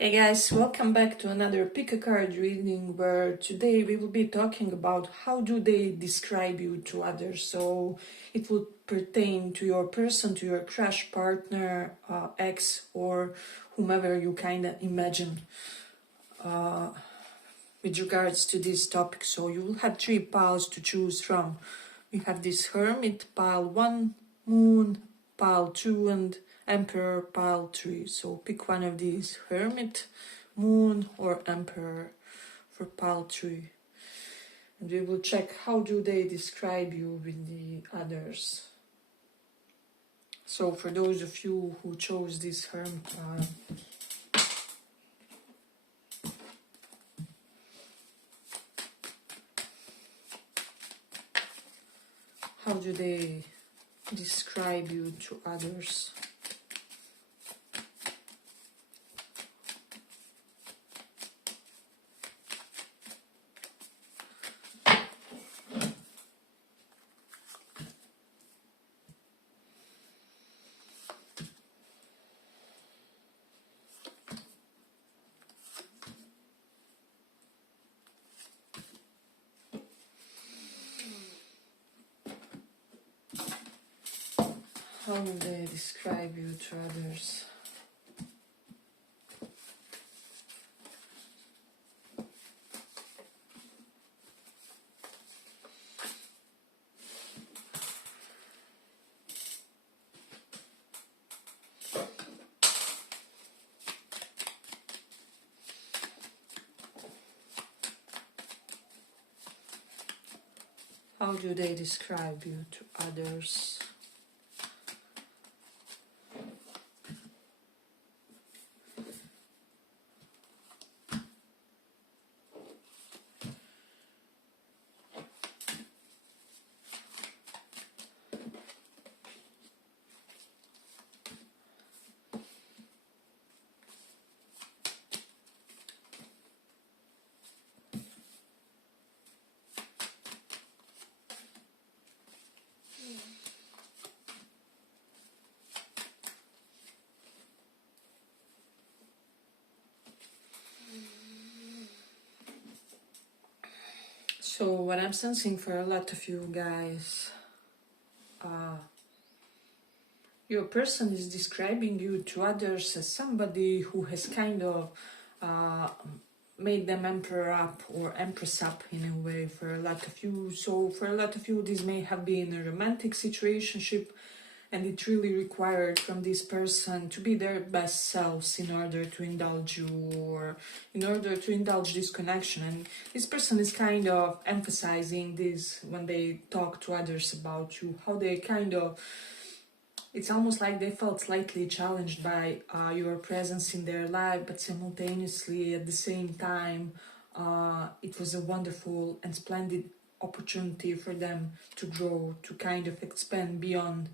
Hey guys, welcome back to another pick a card reading where today we will be talking about how do they describe you to others. So it will pertain to your person, to your crush, partner, ex, or whomever you kind of imagine with regards to this topic. So you will have three piles to choose from. We have this Hermit, pile 1, Moon, pile 2, and Emperor, pile 3. So pick one of these, Hermit, Moon, or Emperor for pile 3. And we will check how do they describe you with the others. So for those of you who chose this Hermit pile, how do they describe you to others? How do they describe you to others? How do they describe you to others? So what I'm sensing for a lot of you guys, your person is describing you to others as somebody who has kind of made them emperor up or empress up in a way for a lot of you. So for a lot of you, this may have been a romantic situationship, and it really required from this person to be their best selves in order to indulge you or in order to indulge this connection. And this person is kind of emphasizing this when they talk to others about you, how they kind of, it's almost like they felt slightly challenged by your presence in their life, but simultaneously at the same time, it was a wonderful and splendid opportunity for them to grow, to kind of expand beyond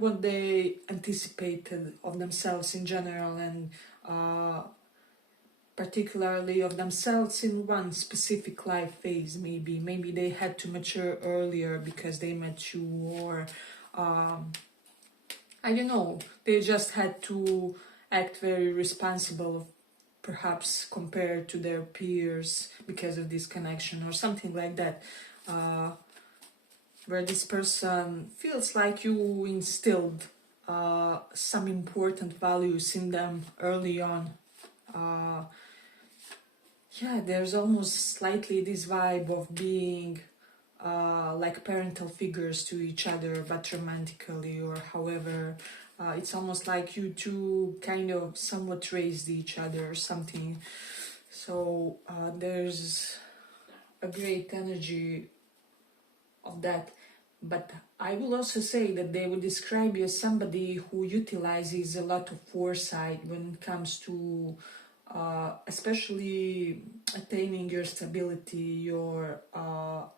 what they anticipated of themselves in general, and particularly of themselves in one specific life phase. Maybe they had to mature earlier because they met you, or I don't know, they just had to act very responsible, perhaps compared to their peers because of this connection or something like that. Where this person feels like you instilled some important values in them early on. Yeah, there's almost slightly this vibe of being like parental figures to each other, but romantically, or however. It's almost like you two kind of somewhat raised each other or something. So there's a great energy of that. But I will also say that they would describe you as somebody who utilizes a lot of foresight when it comes to especially attaining your stability, your how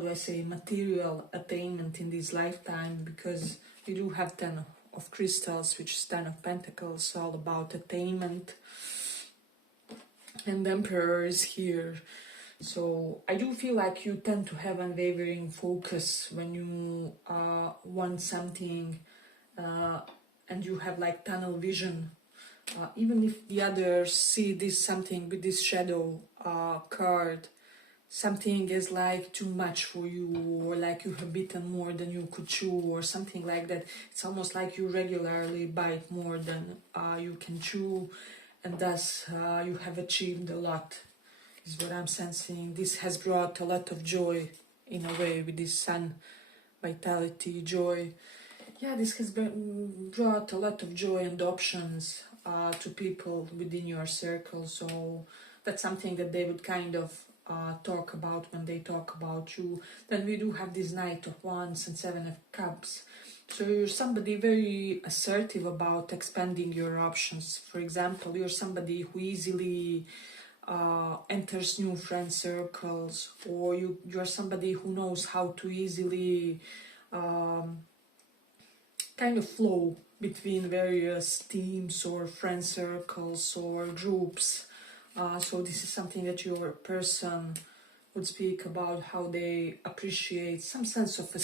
do I say, material attainment in this lifetime, because you do have 10 of crystals, which is 10 of pentacles, all about attainment, and the Emperor is here. So I do feel like you tend to have unwavering focus when you want something, and you have like tunnel vision even if the others see this something with this shadow card, something is like too much for you, or like you have bitten more than you could chew, or something like that. It's almost like you regularly bite more than you can chew, and thus you have achieved a lot, is what I'm sensing. This has brought a lot of joy in a way with this sun, vitality, joy. Yeah, this has brought a lot of joy and options to people within your circle. So that's something that they would kind of talk about when they talk about you. Then we do have this Knight of Wands and Seven of Cups. So you're somebody very assertive about expanding your options. For example, you're somebody who easily enters new friend circles, or you're somebody who knows how to easily kind of flow between various teams or friend circles or groups. So this is something that your person would speak about, how they appreciate some sense of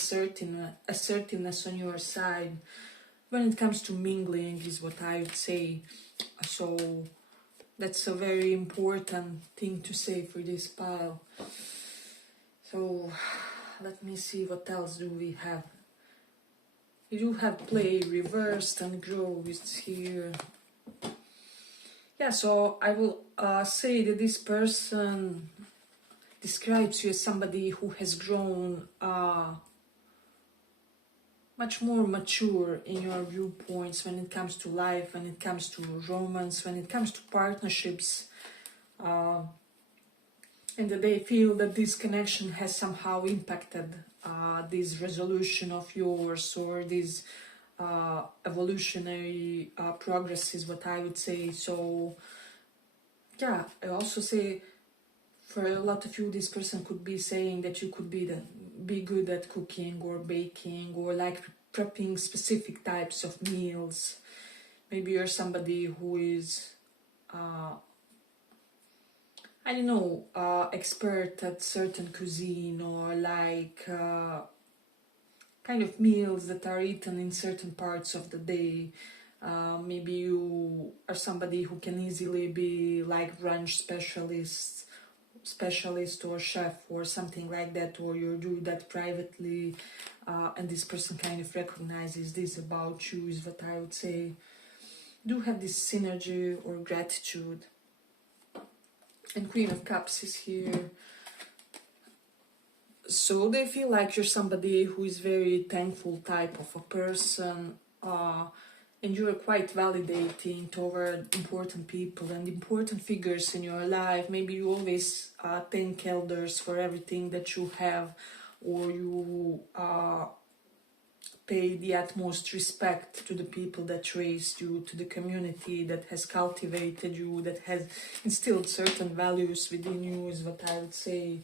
assertiveness on your side when it comes to mingling, is what I would say. So that's a very important thing to say for this pile. So let me see, what else do we have. We do have play reversed and grow is here. Yeah, so I will say that this person describes you as somebody who has grown much more mature in your viewpoints when it comes to life, when it comes to romance, when it comes to partnerships. And that they feel that this connection has somehow impacted this resolution of yours, or this evolutionary progress, is what I would say. So yeah, I also say for a lot of you, this person could be saying that you could be good at cooking or baking, or like prepping specific types of meals. Maybe you're somebody who is I don't know, expert at certain cuisine, or like kind of meals that are eaten in certain parts of the day. Maybe you are somebody who can easily be like brunch specialist or chef or something like that, or you do that privately, and this person kind of recognizes this about you, is what I would say. Do have this synergy or gratitude. And Queen of Cups is here. So they feel like you're somebody who is very thankful type of a person, and you're quite validating toward important people and important figures in your life. Maybe you always thank elders for everything that you have, or you pay the utmost respect to the people that raised you, to the community that has cultivated you, that has instilled certain values within you, is what I would say.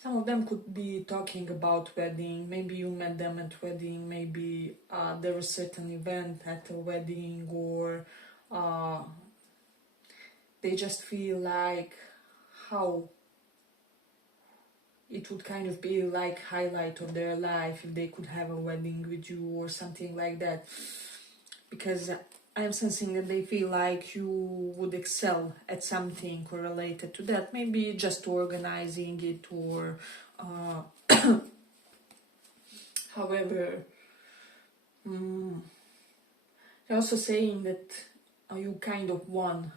Some of them could be talking about wedding. Maybe you met them at wedding, maybe there was a certain event at a wedding, or they just feel like how it would kind of be like highlight of their life if they could have a wedding with you or something like that. Because I am sensing that they feel like you would excel at something correlated to that. Maybe just organizing it, or however. They're also saying that you kind of won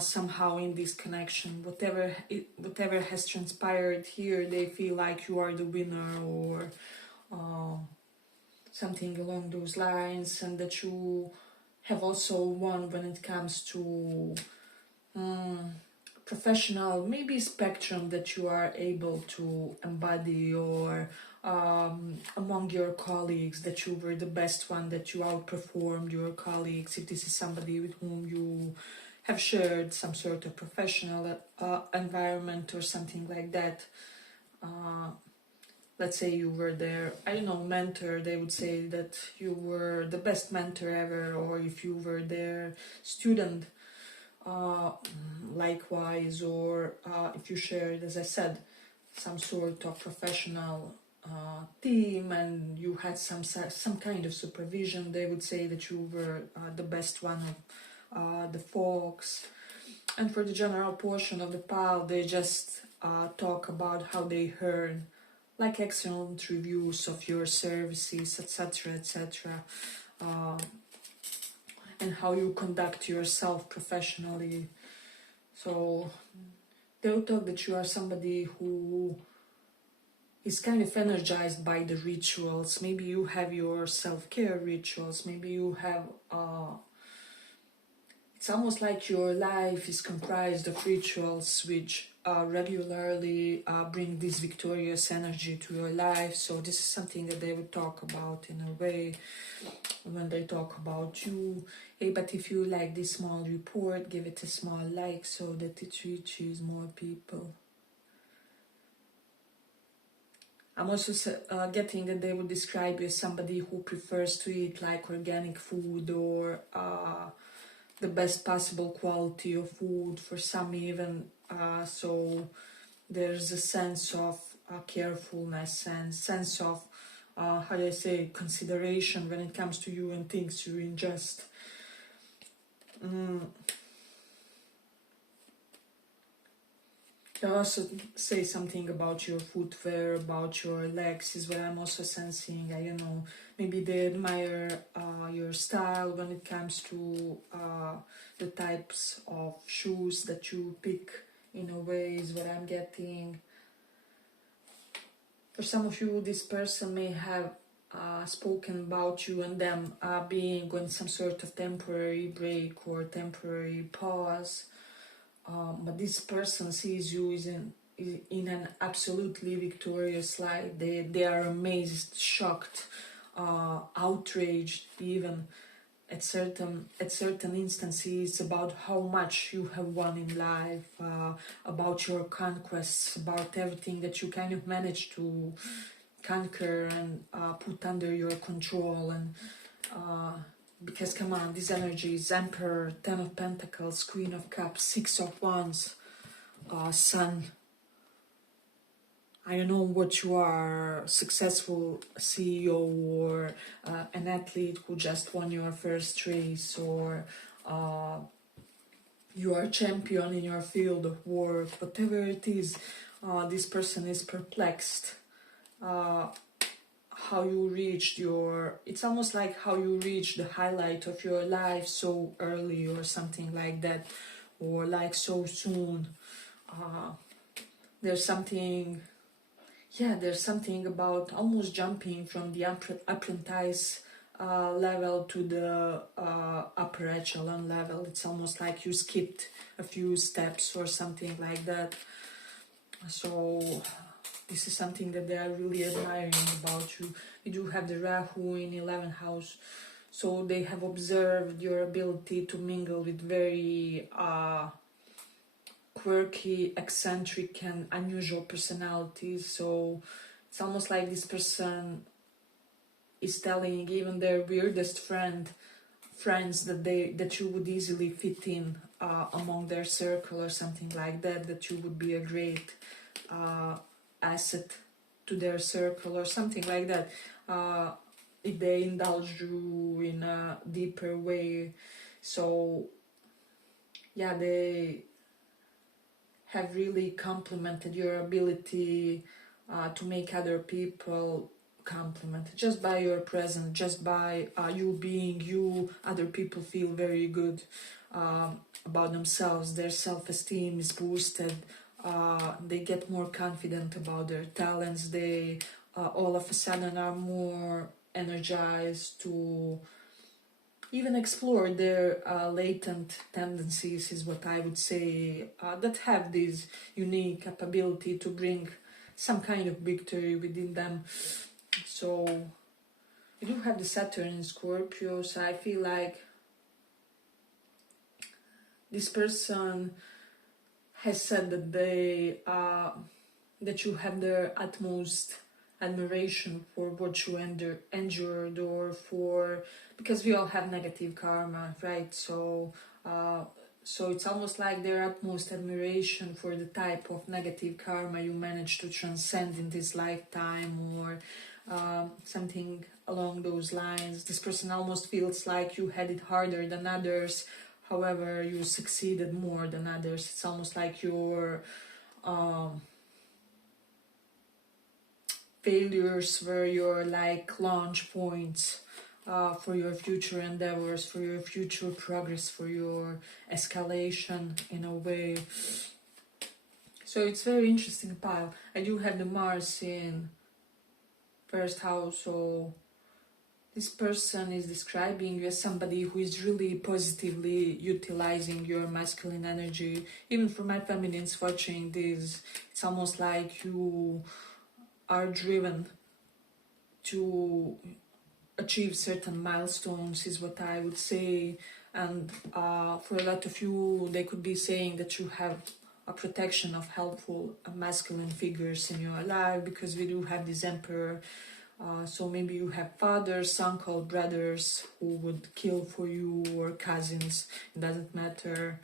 somehow in this connection. Whatever has transpired here, they feel like you are the winner, or something along those lines, and that you have also won when it comes to professional, maybe spectrum that you are able to embody, or among your colleagues, that you were the best one, that you outperformed your colleagues. If this is somebody with whom you have shared some sort of professional environment or something like that. Let's say you were their, I don't know, mentor, they would say that you were the best mentor ever, or if you were their student, likewise, or if you shared, as I said, some sort of professional team and you had some kind of supervision. They would say that you were the best one of the folks. And for the general portion of the pile, they just talk about how they heard like excellent reviews of your services, etc., etc., and how you conduct yourself professionally. So they'll talk that you are somebody who is kind of energized by the rituals. Maybe you have your self-care rituals, maybe you have it's almost like your life is comprised of rituals which regularly bring this victorious energy to your life. So this is something that they would talk about in a way when they talk about you. Hey, but if you like this small report, give it a small like so that it reaches more people. I'm also getting that they would describe you as somebody who prefers to eat like organic food or the best possible quality of food, for some even. So there's a sense of carefulness and sense of, how do I say, consideration when it comes to you and things you ingest. They also say something about your footwear, about your legs, is what I'm also sensing. I don't know, maybe they admire your style when it comes to the types of shoes that you pick, in a way, is what I'm getting. For some of you, this person may have spoken about you and them being on some sort of temporary break or temporary pause. But this person sees you in an absolutely victorious light. They are amazed, shocked, outraged, even at certain instances about how much you have won in life, about your conquests, about everything that you kind of managed to conquer and put under your control. And because come on, this energy is Emperor, Ten of Pentacles, Queen of Cups, Six of Wands, Sun. I don't know what you are, successful CEO or an athlete who just won your first race, or you are a champion in your field of work, whatever it is. This person is perplexed. How you reached it's almost like how you reached the highlight of your life so early or something like that, or like so soon. There's something about almost jumping from the apprentice level to the upper echelon level. It's almost like you skipped a few steps or something like that. So this is something that they are really admiring about you. You do have the Rahu in 11th house, so they have observed your ability to mingle with very quirky, eccentric and unusual personalities. So it's almost like this person is telling even their weirdest friends that you would easily fit in among their circle or something like that, that you would be a great asset to their circle or something like that, if they indulge you in a deeper way. So yeah, they have really complimented your ability to make other people complimented just by your presence, just by you being you. Other people feel very good about themselves. Their self-esteem is boosted. They get more confident about their talents. They all of a sudden are more energized to even explore their latent tendencies, is what I would say, that have this unique capability to bring some kind of victory within them. So we do have the Saturn in Scorpio, so I feel like this person has said that that you have their utmost admiration for what you endured, or for, because we all have negative karma, right? So So it's almost like their utmost admiration for the type of negative karma you managed to transcend in this lifetime, or something along those lines. This person almost feels like you had it harder than others, however you succeeded more than others. It's almost like your failures were your like launch points for your future endeavors, for your future progress, for your escalation in a way. So it's very interesting pile. I do have the Mars in first house, so this person is describing you as somebody who is really positively utilizing your masculine energy. Even for my feminines watching this, it's almost like you are driven to achieve certain milestones, is what I would say. And for a lot of you, they could be saying that you have a protection of helpful masculine figures in your life, because we do have this Emperor. So maybe you have fathers, uncles, brothers who would kill for you, or cousins, it doesn't matter.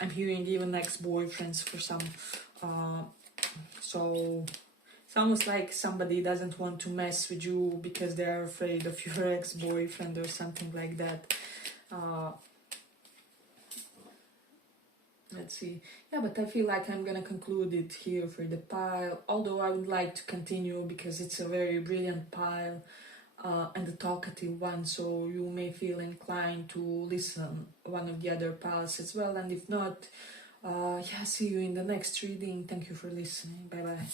I'm hearing even ex-boyfriends for some. So it's almost like somebody doesn't want to mess with you because they are afraid of your ex-boyfriend or something like that. Let's see. Yeah, but I feel like I'm gonna conclude it here for the pile, although I would like to continue because it's a very brilliant pile and a talkative one, so you may feel inclined to listen one of the other piles as well. And if not, yeah, see you in the next reading. Thank you for listening. Bye bye.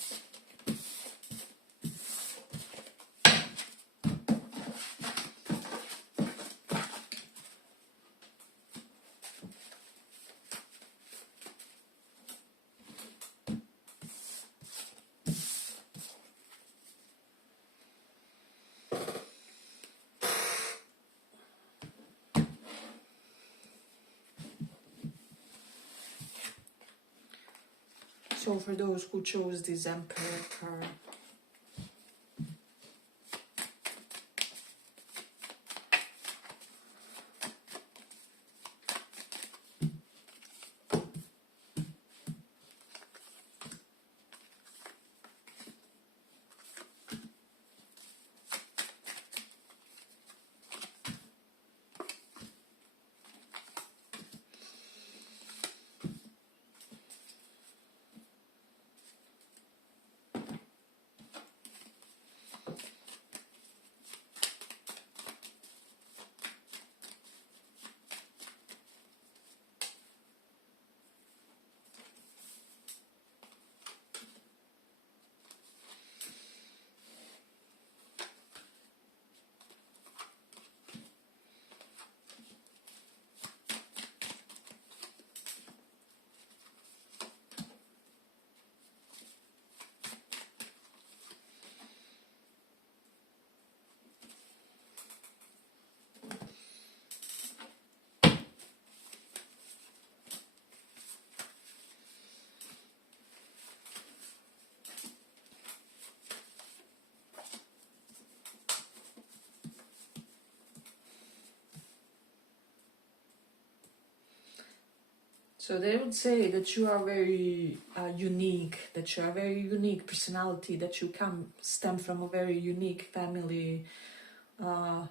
So for those who chose this Emperor card, so they would say that you are very unique, that you are a very unique personality, that you stem from a very unique family, and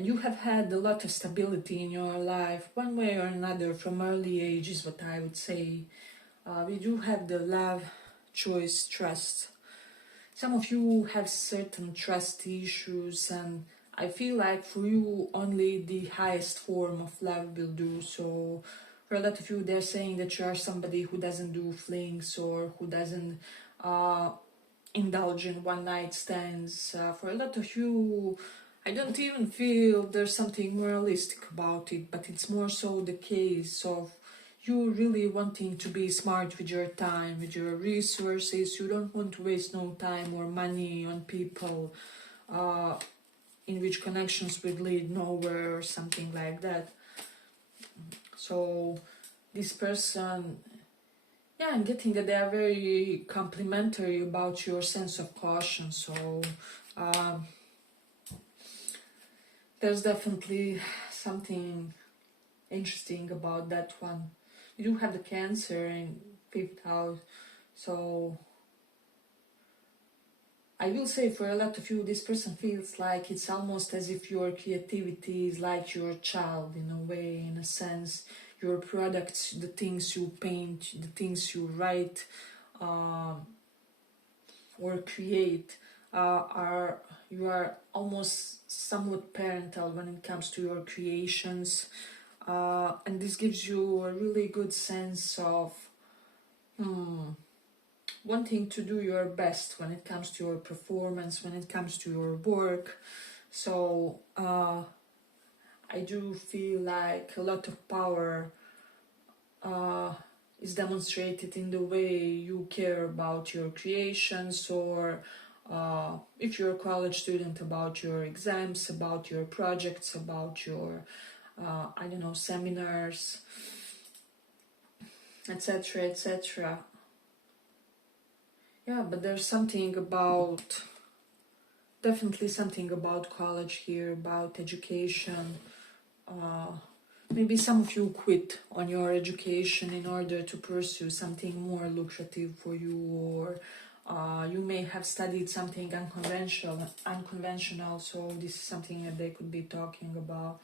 you have had a lot of stability in your life, one way or another, from early age, is what I would say. We do have the love, choice, trust. Some of you have certain trust issues, and I feel like for you only the highest form of love will do. So for a lot of you, they're saying that you are somebody who doesn't do flings, or who doesn't indulge in one night stands. For a lot of you, I don't even feel there's something moralistic about it, but it's more so the case of you really wanting to be smart with your time, with your resources. You don't want to waste no time or money on people in which connections would lead nowhere, or something like that. So this person, yeah, I'm getting that they are very complimentary about your sense of caution. So there's definitely something interesting about that one. You do have the Cancer in 5th house, so I will say for a lot of you, this person feels like it's almost as if your creativity is like your child in a way, in a sense. Your products, the things you paint, the things you write or create, you are almost somewhat parental when it comes to your creations, and this gives you a really good sense of wanting to do your best when it comes to your performance, when it comes to your work. So I do feel like a lot of power is demonstrated in the way you care about your creations, or if you're a college student, about your exams, about your projects, about your I don't know, seminars, etc., etc. Yeah, but there's something about, definitely something about college here, about education. Maybe some of you quit on your education in order to pursue something more lucrative for you, or you may have studied something unconventional, so this is something that they could be talking about.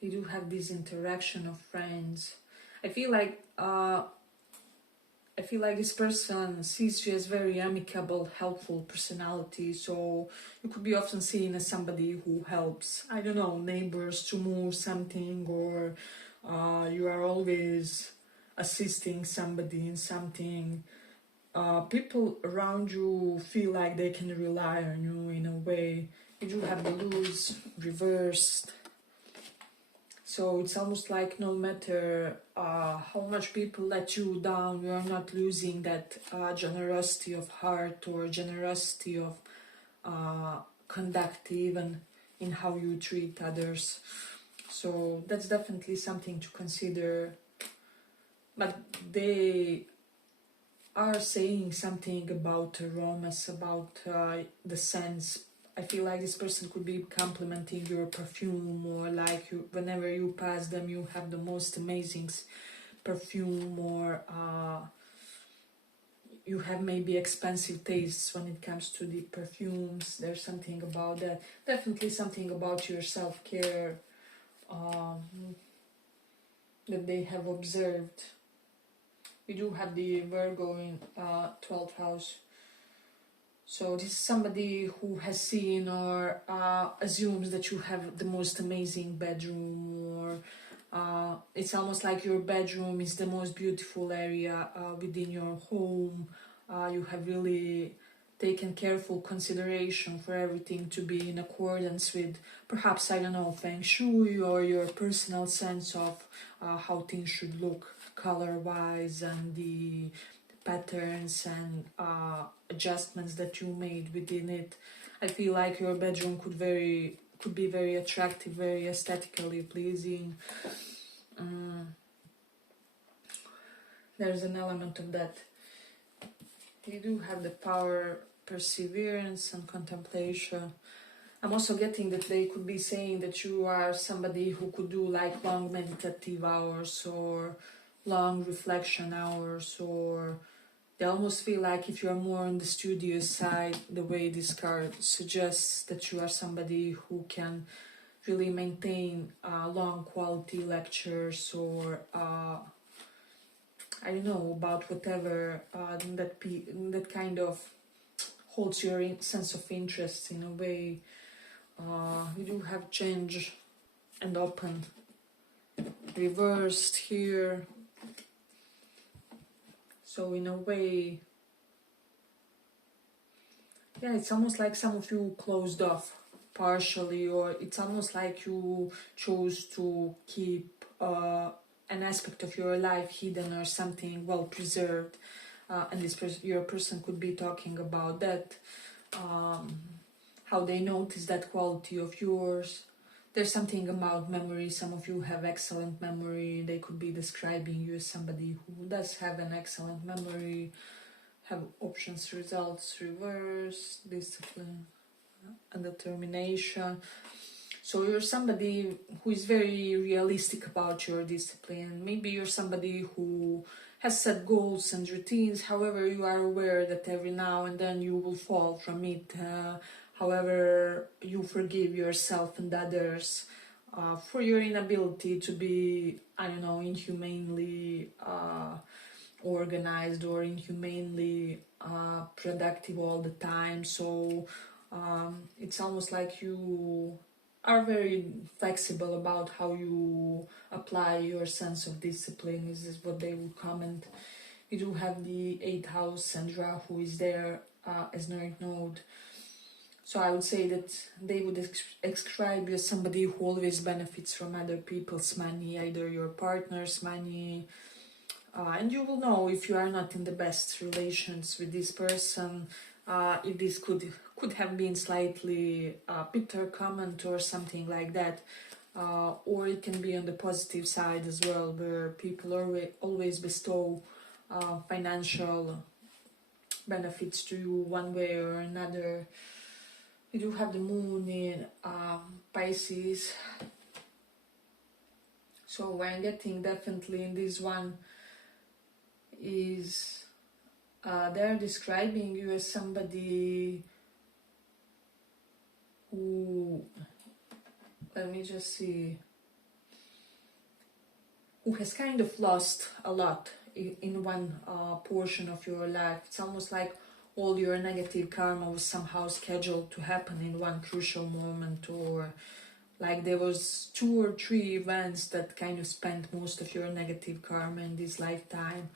You do have this interaction of friends. I feel like this person sees you as very amicable, helpful personality, so you could be often seen as somebody who helps, I don't know, neighbors to move something, or you are always assisting somebody in something. People around you feel like they can rely on you in a way. You do have the lose reversed. So it's almost like no matter how much people let you down, you are not losing that generosity of heart or generosity of conduct, even in how you treat others. So that's definitely something to consider. But they are saying something about aromas, about the scents. I feel like this person could be complimenting your perfume, or like you, whenever you pass them, you have the most amazing perfume, or you have maybe expensive tastes when it comes to the perfumes. There's something about that. Definitely something about your self-care that they have observed. We do have the Virgo in 12th house. So this is somebody who has seen or assumes that you have the most amazing bedroom, or it's almost like your bedroom is the most beautiful area within your home. You have really taken careful consideration for everything to be in accordance with, perhaps, I don't know, feng shui, or your personal sense of how things should look color-wise, and the patterns and adjustments that you made within it. I feel like your bedroom could be very attractive, very aesthetically pleasing. There's an element of that. You do have the power, perseverance, and contemplation. I'm also getting that they could be saying that you are somebody who could do like long meditative hours, or long reflection hours, or they almost feel like if you are more on the studious side, the way this card suggests that you are somebody who can really maintain long quality lectures, or I don't know, about whatever that kind of holds your sense of interest in a way. You do have change and open reversed here. So in a way, yeah, it's almost like some of you closed off partially, or it's almost like you chose to keep an aspect of your life hidden, or something well preserved, and your person could be talking about that, how they notice that quality of yours. There's something about memory. Some of you have excellent memory. They could be describing you as somebody who does have an excellent memory, have options, results, reverse, discipline, and determination. So you're somebody who is very realistic about your discipline. Maybe you're somebody who has set goals and routines. However, you are aware that every now and then you will fall from it. However, you forgive yourself and others for your inability to be, I don't know, inhumanely organized or inhumanely productive all the time. So it's almost like you are very flexible about how you apply your sense of discipline. This is what they would comment. You do have the 8th house and Ra, who is there as North Node. So I would say that they would describe you as somebody who always benefits from other people's money, either your partner's money, and you will know if you are not in the best relations with this person, if this could have been slightly bitter comment or something like that, or it can be on the positive side as well, where people always bestow financial benefits to you one way or another. You do have the moon in Pisces, so what I'm getting definitely in this one is they're describing you as somebody who, let me just see, who has kind of lost a lot in one portion of your life. It's almost like all your negative karma was somehow scheduled to happen in one crucial moment, or like there was 2 or 3 events that kind of spent most of your negative karma in this lifetime.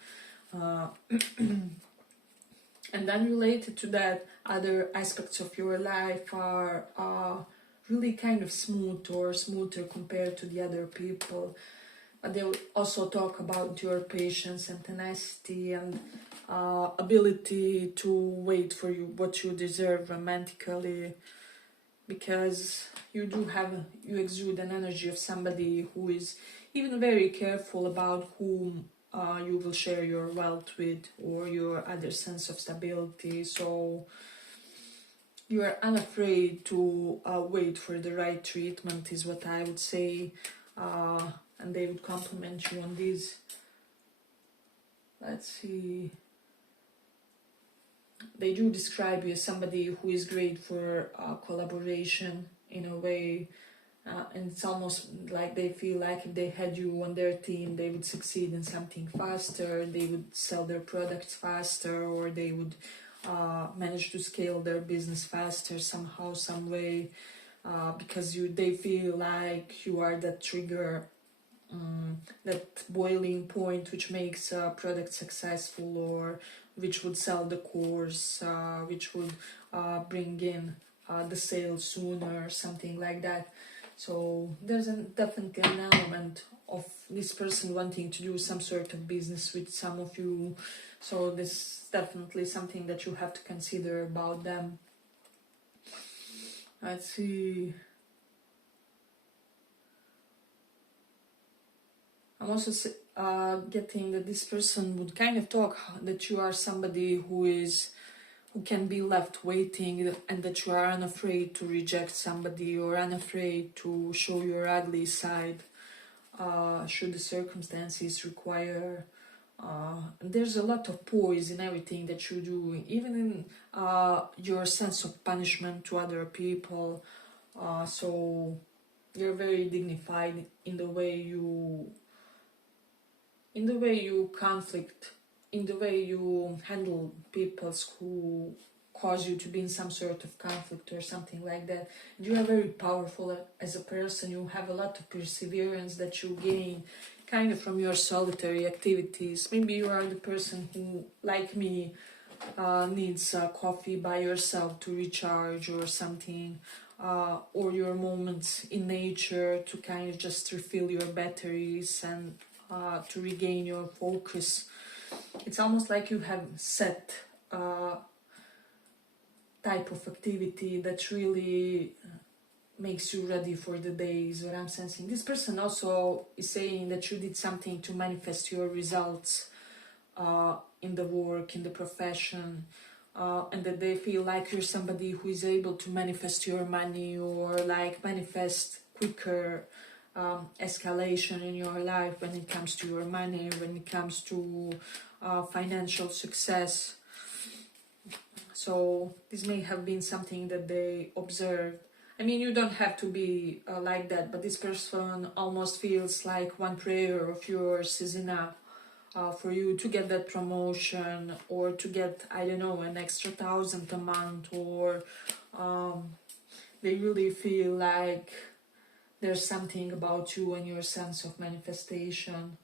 And then related to that, other aspects of your life are really kind of smooth or smoother compared to the other people. They will also talk about your patience and tenacity and ability to wait for what you deserve romantically, because you exude an energy of somebody who is even very careful about whom you will share your wealth with or your other sense of stability. So you are unafraid to wait for the right treatment, is what I would say, and they would compliment you on this. Let's see. They do describe you as somebody who is great for collaboration in a way, and it's almost like they feel like if they had you on their team, they would succeed in something faster, they would sell their products faster, or they would manage to scale their business faster somehow, some way, because they feel like you are that trigger, that boiling point which makes a product successful, or which would sell the course, which would bring in the sales sooner, something like that. So there's definitely an element of this person wanting to do some sort of business with some of you. So this is definitely something that you have to consider about them. Let's see. I'm also getting that this person would kind of talk that you are somebody who can be left waiting, and that you are unafraid to reject somebody or unafraid to show your ugly side should the circumstances require. There's a lot of poise in everything that you do, even in your sense of punishment to other people. So you're very dignified in the way you conflict, in the way you handle people who cause you to be in some sort of conflict or something like that. You are very powerful as a person. You have a lot of perseverance that you gain kind of from your solitary activities. Maybe you are the person who, like me, needs coffee by yourself to recharge or something, or your moments in nature to kind of just refill your batteries and to regain your focus. It's almost like you have set type of activity that really makes you ready for the day, is what I'm sensing. This person also is saying that you did something to manifest your results in the work, in the profession. and that they feel like you're somebody who is able to manifest your money, or like manifest quicker escalation in your life when it comes to your money, when it comes to financial success. So this may have been something that they observed. I mean, you don't have to be like that, but this person almost feels like one prayer of yours is enough for you to get that promotion, or to get, I don't know, an extra 1,000 a month, or they really feel like there's something about you and your sense of manifestation.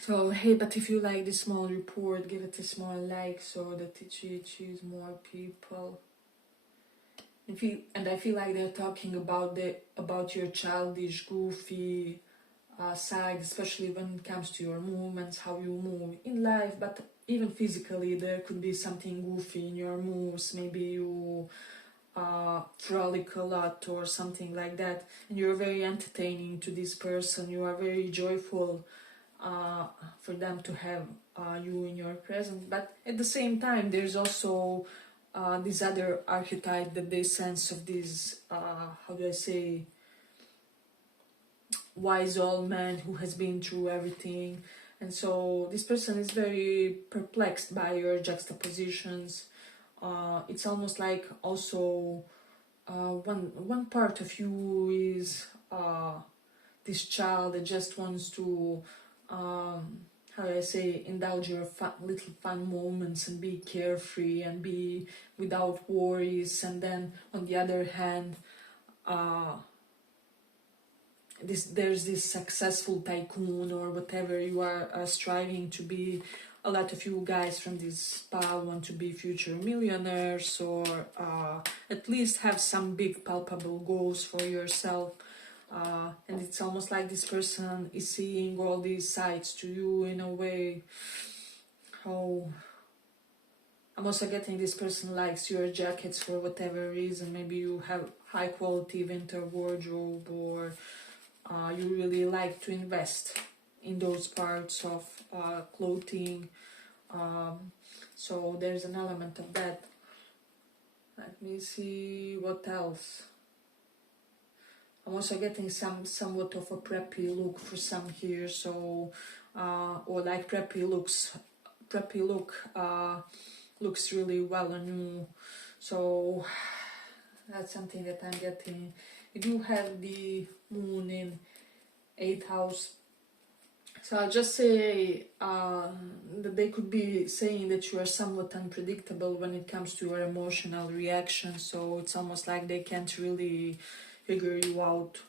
So, hey, but if you like this small report, give it a small like so that it reaches more people. And I feel like they're talking about your childish, goofy side, especially when it comes to your movements, how you move in life, but even physically there could be something goofy in your moves. Maybe you frolic a lot or something like that, and you're very entertaining to this person. You are very joyful for them to have you in your presence, but at the same time there's also this other archetype that they sense of this, how do I say, wise old man who has been through everything. And so this person is very perplexed by your juxtapositions. It's almost like also one part of you is this child that just wants to how do I say, indulge your little fun moments and be carefree and be without worries. And then on the other hand, there's this successful tycoon or whatever you are striving to be. A lot of you guys from this pile want to be future millionaires, or at least have some big palpable goals for yourself. And it's almost like this person is seeing all these sides to you in a way. How I'm also getting this person likes your jackets for whatever reason. Maybe you have high quality winter wardrobe, or you really like to invest in those parts of clothing. So there's an element of that. Let me see what else. I'm also getting somewhat of a preppy look for some here, so or like preppy look looks really well on you. So that's something that I'm getting. You do have the moon in 8th house. So I'll just say that they could be saying that you are somewhat unpredictable when it comes to your emotional reaction. So it's almost like they can't really figure you out,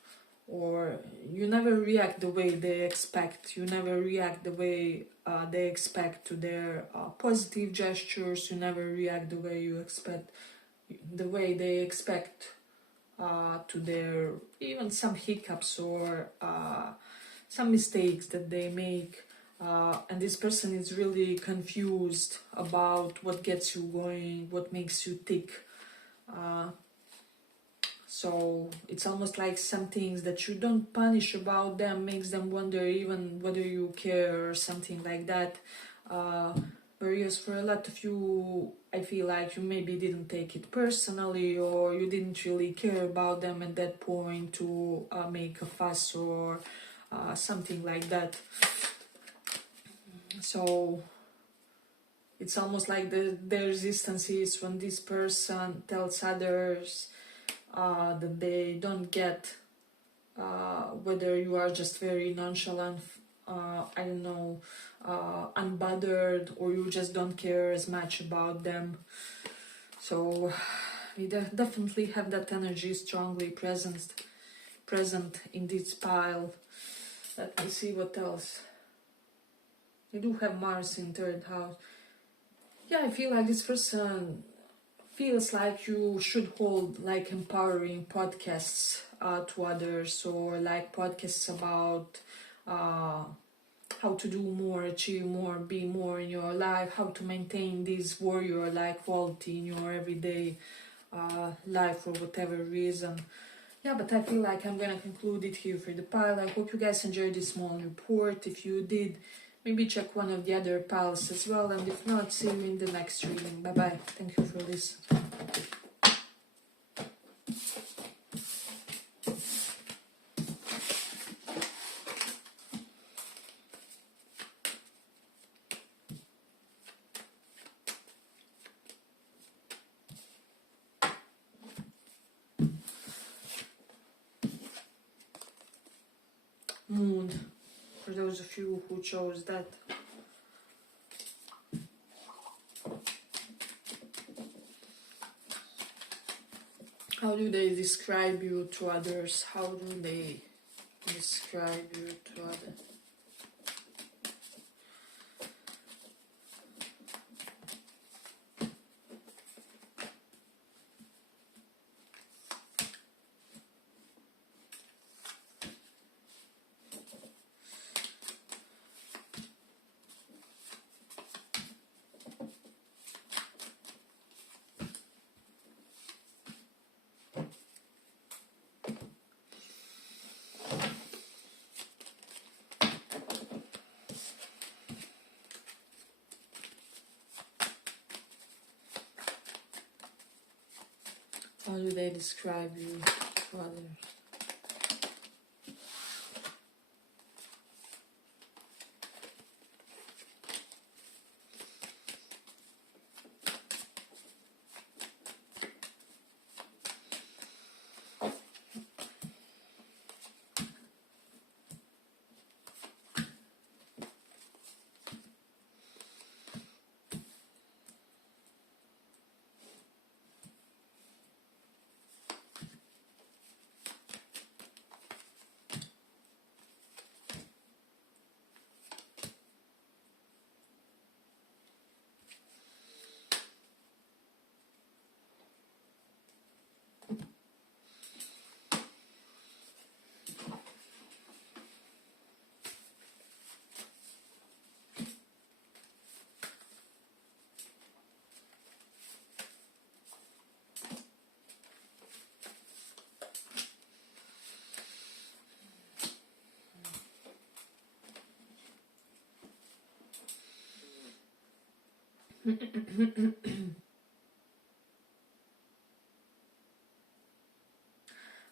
or you never react the way they expect. You never react the way they expect to their positive gestures. You never react the way they expect to their even some hiccups or some mistakes that they make. And this person is really confused about what gets you going, what makes you tick. So it's almost like some things that you don't punish about them makes them wonder even whether you care or something like that. Whereas for a lot of you, I feel like you maybe didn't take it personally, or you didn't really care about them at that point to make a fuss or something like that. So it's almost like the resistance is when this person tells others that they don't get whether you are just very nonchalant, I don't know, unbothered, or you just don't care as much about them. So we definitely have that energy strongly present in this pile. Let me see what else. You do have Mars in 3rd house. Yeah, I feel like this person feels like you should hold like empowering podcasts to others, or like podcasts about how to do more, achieve more, be more in your life, how to maintain this warrior-like quality in your everyday life for whatever reason. Yeah, but I feel like I'm gonna conclude it here for the pile. I hope you guys enjoyed this small report. If you did, maybe check one of the other piles as well, and if not, see you in the next reading. Bye bye. Thank you for this. Moon, for those of you who chose that. How do they describe you to others? How do they describe you to others? How do they describe you to others?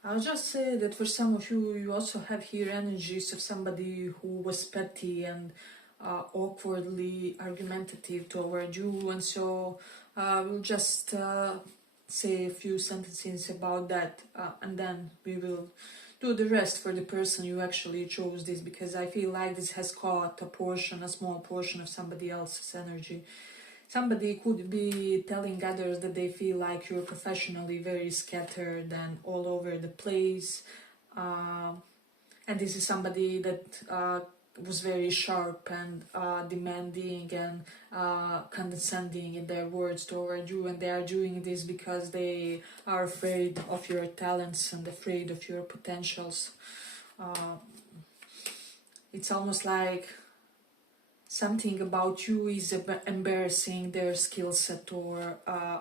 I'll just say that for some of you, you also have here energies of somebody who was petty and awkwardly argumentative toward you, and so we'll just say a few sentences about that, and then we will do the rest for the person you actually chose this, because I feel like this has caught a small portion of somebody else's energy. Somebody could be telling others that they feel like you're professionally very scattered and all over the place. And this is somebody that was very sharp and demanding and condescending in their words toward you. And they are doing this because they are afraid of your talents and afraid of your potentials. It's almost like something about you is embarrassing their skill set or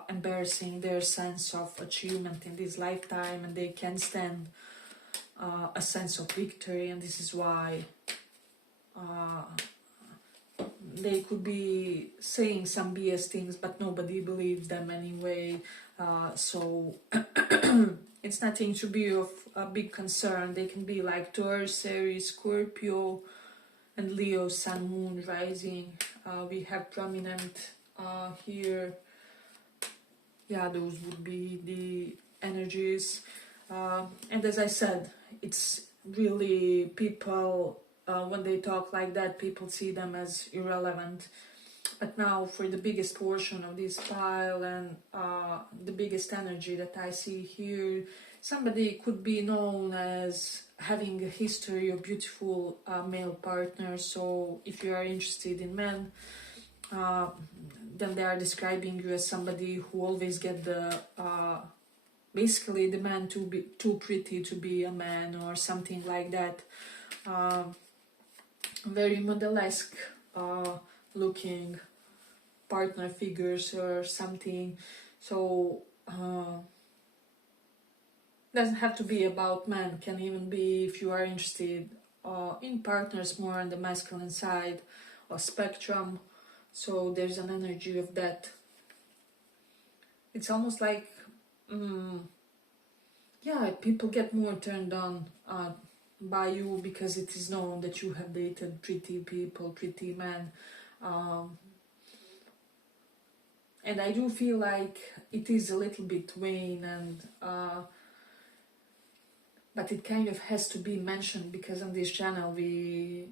embarrassing their sense of achievement in this lifetime, and they can't stand a sense of victory, and this is why they could be saying some BS things, but nobody believes them anyway, so it's nothing to be of a big concern. They can be like Taurus, Aries, Scorpio, and Leo, Sun, Moon, Rising. We have prominent here. Yeah, those would be the energies. And as I said, it's really people, when they talk like that, people see them as irrelevant. But now for the biggest portion of this pile and the biggest energy that I see here, somebody could be known as having a history of beautiful male partners. So if you are interested in men, then they are describing you as somebody who always get the basically the man to be too pretty to be a man or something like that. Very model-esque looking partner figures or something. So doesn't have to be about men, can even be if you are interested in partners more on the masculine side, a spectrum. So there's an energy of that. It's almost like, yeah, people get more turned on by you because it is known that you have dated pretty people, pretty men. And I do feel like it is a little bit vain, and but it kind of has to be mentioned because on this channel we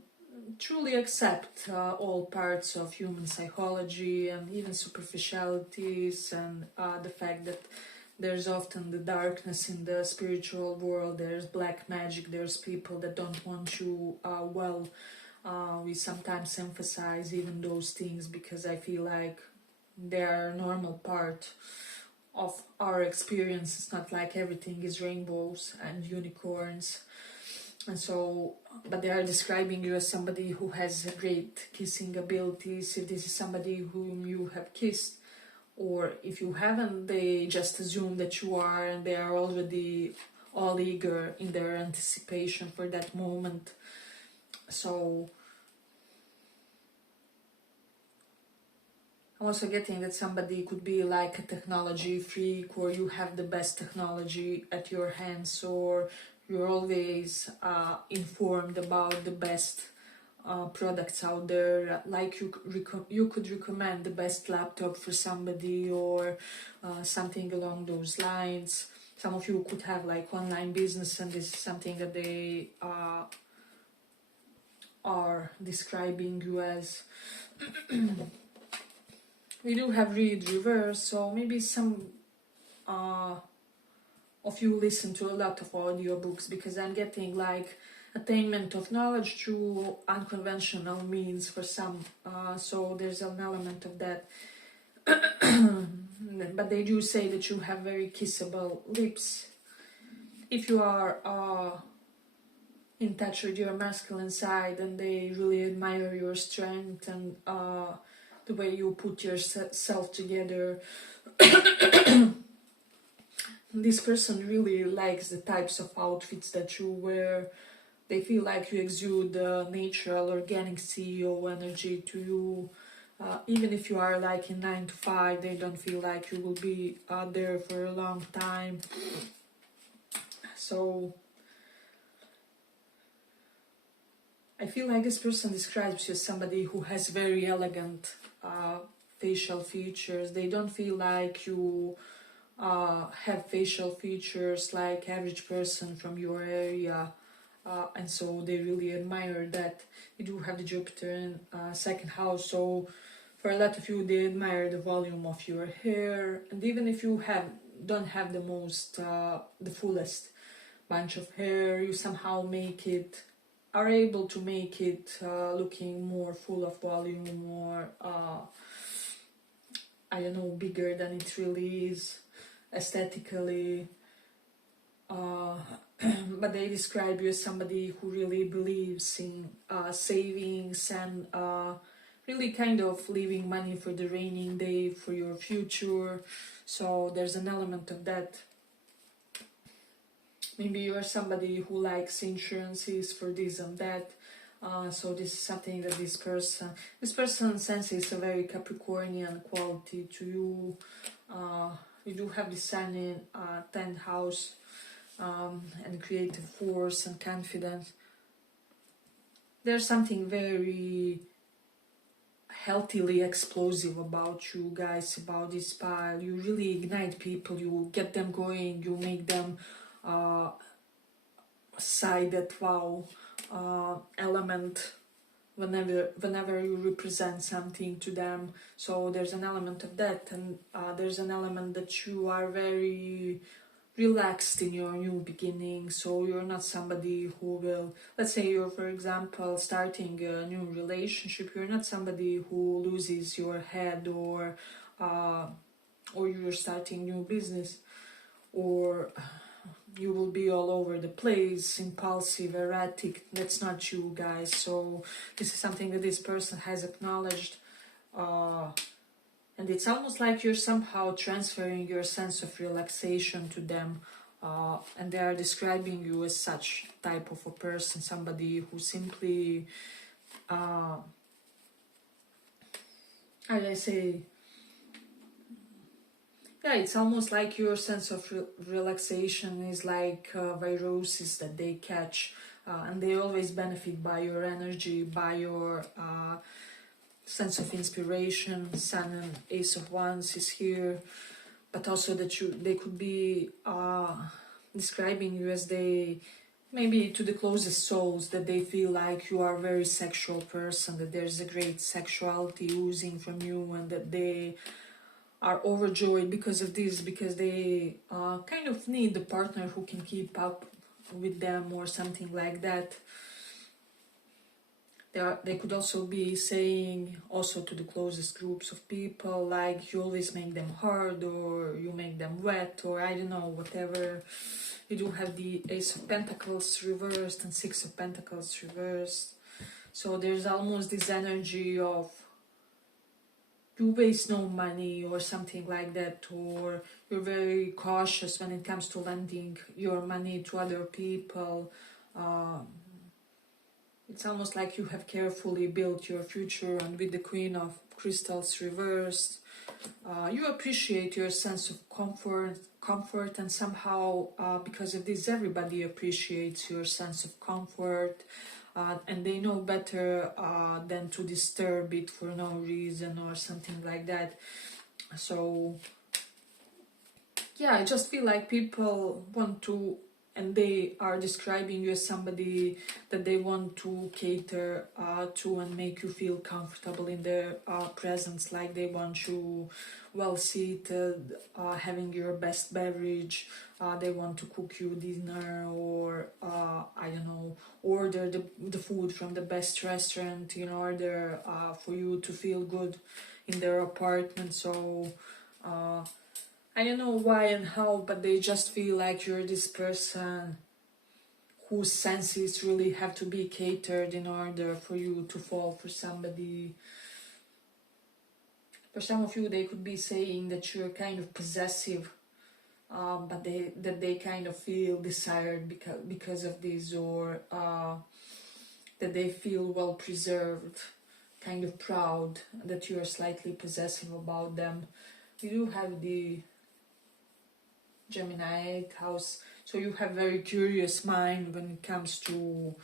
truly accept all parts of human psychology and even superficialities, and the fact that there's often the darkness in the spiritual world, there's black magic, there's people that don't want you well. We sometimes emphasize even those things because I feel like they are a normal part of our experience. It's not like everything is rainbows and unicorns. And so, but they are describing you as somebody who has great kissing abilities. If this is somebody whom you have kissed, or if you haven't, they just assume that you are, and they are already all eager in their anticipation for that moment. So I'm also getting that somebody could be like a technology freak, or you have the best technology at your hands, or you're always informed about the best products out there. Like you could recommend the best laptop for somebody, or something along those lines. Some of you could have like online business, and this is something that they are describing you as. We do have read reverse, so maybe some of you listen to a lot of audiobooks, because I'm getting like attainment of knowledge through unconventional means for some, so there's an element of that. But they do say that you have very kissable lips. If you are in touch with your masculine side, and they really admire your strength and the way you put yourself together. This person really likes the types of outfits that you wear. They feel like you exude natural, organic CEO energy to you. Even if you are like in 9 to 5, they don't feel like you will be there for a long time. So I feel like this person describes you as somebody who has very elegant facial features. They don't feel like you have facial features like average person from your area, and so they really admire that. You do have the Jupiter in second house, so for a lot of you, they admire the volume of your hair, and even if you don't have the most the fullest bunch of hair, you somehow are able to make it looking more full of volume, more I don't know, bigger than it really is aesthetically. But they describe you as somebody who really believes in savings and really kind of leaving money for the raining day, for your future. So there's an element of that. Maybe you are somebody who likes insurances for this and that. So this is something that this person senses a very Capricornian quality to you. You do have the sun in 10th house, and creative force and confidence. There's something very healthily explosive about you guys, about this pile. You really ignite people, you get them going, you make them sigh that wow element whenever you represent something to them. So there's an element of that, and there's an element that you are very relaxed in your new beginning. So you're not somebody who will, let's say you're, for example, starting a new relationship, you're not somebody who loses your head, or you're starting new business, or you will be all over the place, impulsive, erratic. That's not you guys. So this is something that this person has acknowledged, and it's almost like you're somehow transferring your sense of relaxation to them, and they are describing you as such type of a person, somebody who simply as I say, yeah, it's almost like your sense of relaxation is like viruses that they catch, and they always benefit by your energy, by your sense of inspiration. Sun and Ace of Wands is here, but also that they could be describing you as they, maybe to the closest souls, that they feel like you are a very sexual person, that there's a great sexuality oozing from you, and that they are overjoyed because of this, because they kind of need a partner who can keep up with them or something like that. They could also be saying, also to the closest groups of people, like you always make them hard, or you make them wet, or I don't know, whatever. You do have the Ace of Pentacles reversed and Six of Pentacles reversed. So there's almost this energy of you waste no money or something like that, or you're very cautious when it comes to lending your money to other people. It's almost like you have carefully built your future, and with the Queen of Crystals reversed, you appreciate your sense of comfort, and somehow because of this everybody appreciates your sense of comfort, and they know better than to disturb it for no reason or something like that. So yeah, I just feel like people want to, and they are describing you as somebody that they want to cater to and make you feel comfortable in their presence, like they want you well seated, having your best beverage, they want to cook you dinner, or I don't know, order the food from the best restaurant in order for you to feel good in their apartment. So I don't know why and how, but they just feel like you're this person whose senses really have to be catered in order for you to fall for somebody. For some of you, they could be saying that you're kind of possessive, but that they kind of feel desired because of this, or that they feel well preserved, kind of proud that you're slightly possessive about them. You do have the Gemini 8th house, so you have very curious mind when it comes to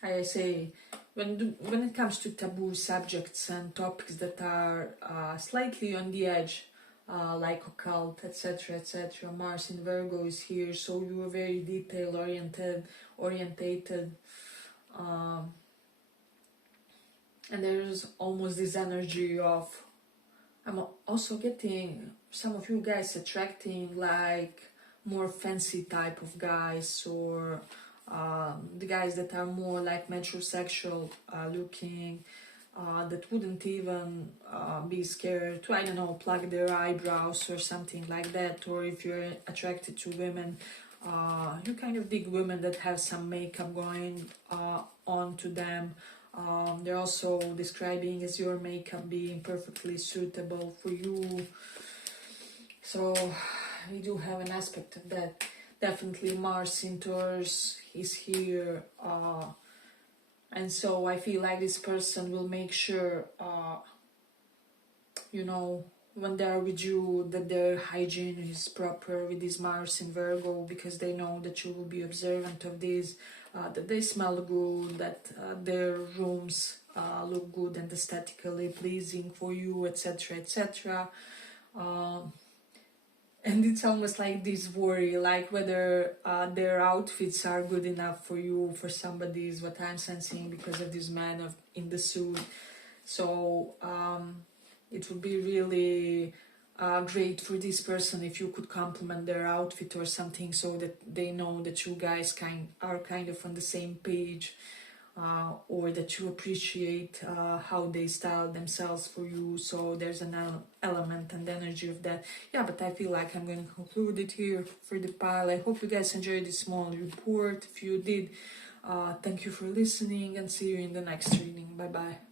I say, when it comes to taboo subjects and topics that are slightly on the edge, like occult, etc., etc. Mars in Virgo is here, so you are very detail orientated, and there's almost this energy of, I'm also getting some of you guys attracting like more fancy type of guys, or the guys that are more like metrosexual looking, that wouldn't even be scared to, I don't know, plug their eyebrows or something like that. Or if you're attracted to women, you kind of dig women that have some makeup going on to them. They're also describing as your makeup being perfectly suitable for you. So we do have an aspect of that. Definitely Mars in Taurus is here. And so I feel like this person will make sure, you know, when they're with you, that their hygiene is proper with this Mars in Virgo, because they know that you will be observant of this, that they smell good, that their rooms look good and aesthetically pleasing for you, etc., etc. And it's almost like this worry, like whether their outfits are good enough for you, for somebody, is what I'm sensing because of this man in the suit. So it would be really great for this person if you could compliment their outfit or something, so that they know that you guys are kind of on the same page, or that you appreciate how they style themselves for you. So there's an element and energy of that. Yeah, but I feel like I'm going to conclude it here for the pile. I hope you guys enjoyed this small report. If you did, thank you for listening, and see you in the next reading. Bye bye.